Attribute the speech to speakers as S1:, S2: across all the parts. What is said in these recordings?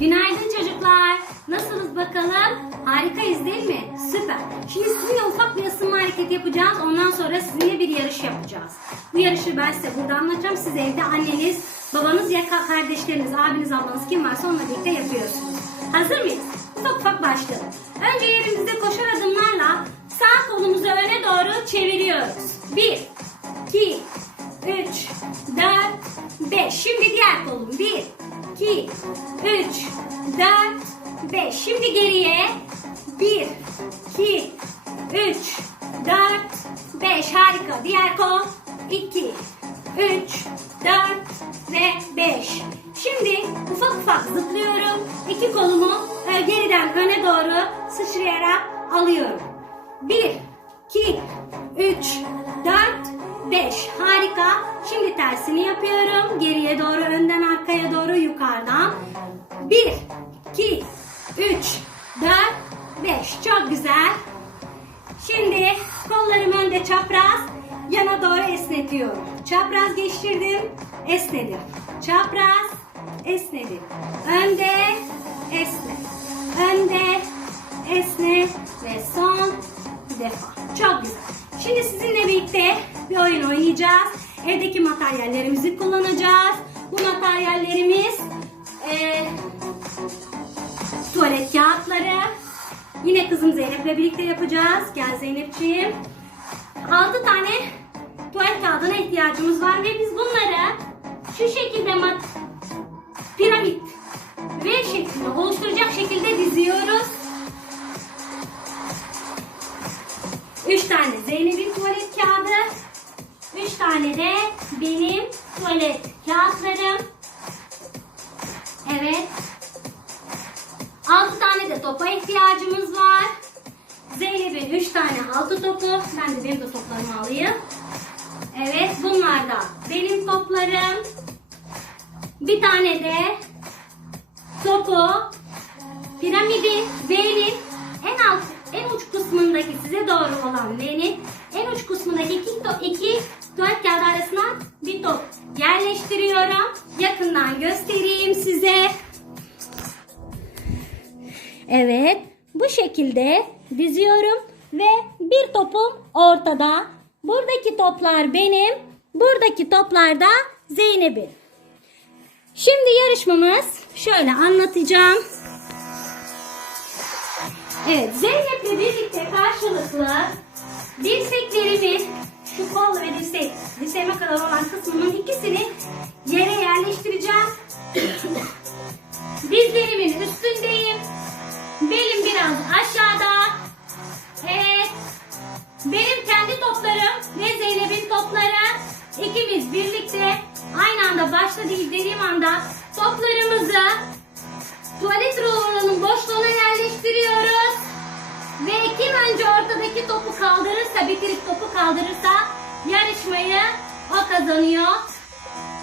S1: Günaydın çocuklar. Nasılsınız bakalım? Harikayız değil mi? Süper. Şimdi sizinle ufak bir ısınma hareketi yapacağız. Ondan sonra sizinle bir yarış yapacağız. Bu yarışı ben size burada anlatacağım. Siz evde anneniz, babanız ya kardeşleriniz, abiniz, ablanız kim varsa onunla birlikte yapıyorsunuz. Hazır mıyız? Ufak ufak başlayalım. Önce yerimizde koşar adımlarla sağ kolumuzu öne doğru çeviriyoruz. Bir, 3, 4, 5. Şimdi geriye 1, 2, 3, 4, 5. Harika. Diğer kol 2, 3, 4 ve 5. Şimdi ufak ufak zıplıyorum. İki kolumu e, geriden öne doğru sıçrayarak alıyorum. 1, 2, 3, 4, 5. Harika. Şimdi tersini yapıyorum. Geriye doğru, önden arkaya doğru, yukarıdan. Bir, iki, üç, dört, beş. Çok güzel. Şimdi kollarım önde çapraz, yana doğru esnetiyorum. Çapraz geçirdim, esnedim. Çapraz, esnedim. Önde, esne. Önde, esne ve son defa. Çok güzel. Şimdi sizinle birlikte bir oyun oynayacağız. Evdeki materyallerimizi kullanacağız. Bu materyallerimiz eee tuvalet kağıtları. Yine kızım Zeynep'le birlikte yapacağız. Gel Zeynepciğim. 6 tane tuvalet kağıdına ihtiyacımız var ve biz bunları şu şekilde mat piramit V şeklinde oluşturacak şekilde diziyoruz. 3 tane Zeynep'in tuvalet kağıdı. 3 tane de benim tuvalet kağıtlarım. Evet. 6 tane de topa ihtiyacımız var. Zeynep'in 3 tane altı topu. Ben de benim de toplarımı alayım. Evet bunlar da benim toplarım. Bir tane de topu piramidin V'nin en alt en uç kısmındaki size doğru olan V'nin en uç kısmındaki iki, to, iki tuvalet arasına bir top yerleştiriyorum. Yakından göstereyim Evet, bu şekilde diziyorum ve bir topum ortada. Buradaki toplar benim, buradaki toplar da Zeynep'in. Şimdi yarışmamız şöyle anlatacağım. Evet, Zeynep'le birlikte karşılıklı dirseklerimiz, şu kol ve dirsek, dirseğime kadar olan kısmının ikisini yere yerleştireceğim. Dizlerimin üstündeyim. Biraz aşağıda. Evet. Benim kendi toplarım ve Zeynep'in topları. ikimiz birlikte aynı anda başta değil dediğim anda toplarımızı tuvalet rolonun boşluğuna yerleştiriyoruz. Ve kim önce ortadaki topu kaldırırsa, bitirip topu kaldırırsa yarışmayı o kazanıyor.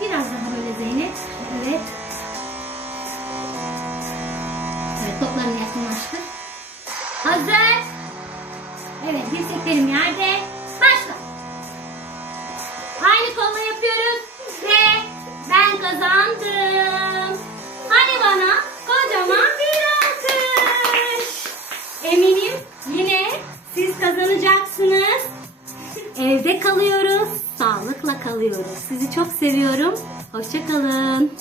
S1: Biraz daha böyle Zeynep. Evet. Evet toplarını yakınlaştır. Hazır. Evet dirseklerim yerde. Başla. Aynı kolla yapıyoruz. Ve ben kazandım. Hadi bana kocaman bir alkış. Eminim yine siz kazanacaksınız. Evde kalıyoruz. Sağlıkla kalıyoruz. Sizi çok seviyorum. Hoşçakalın.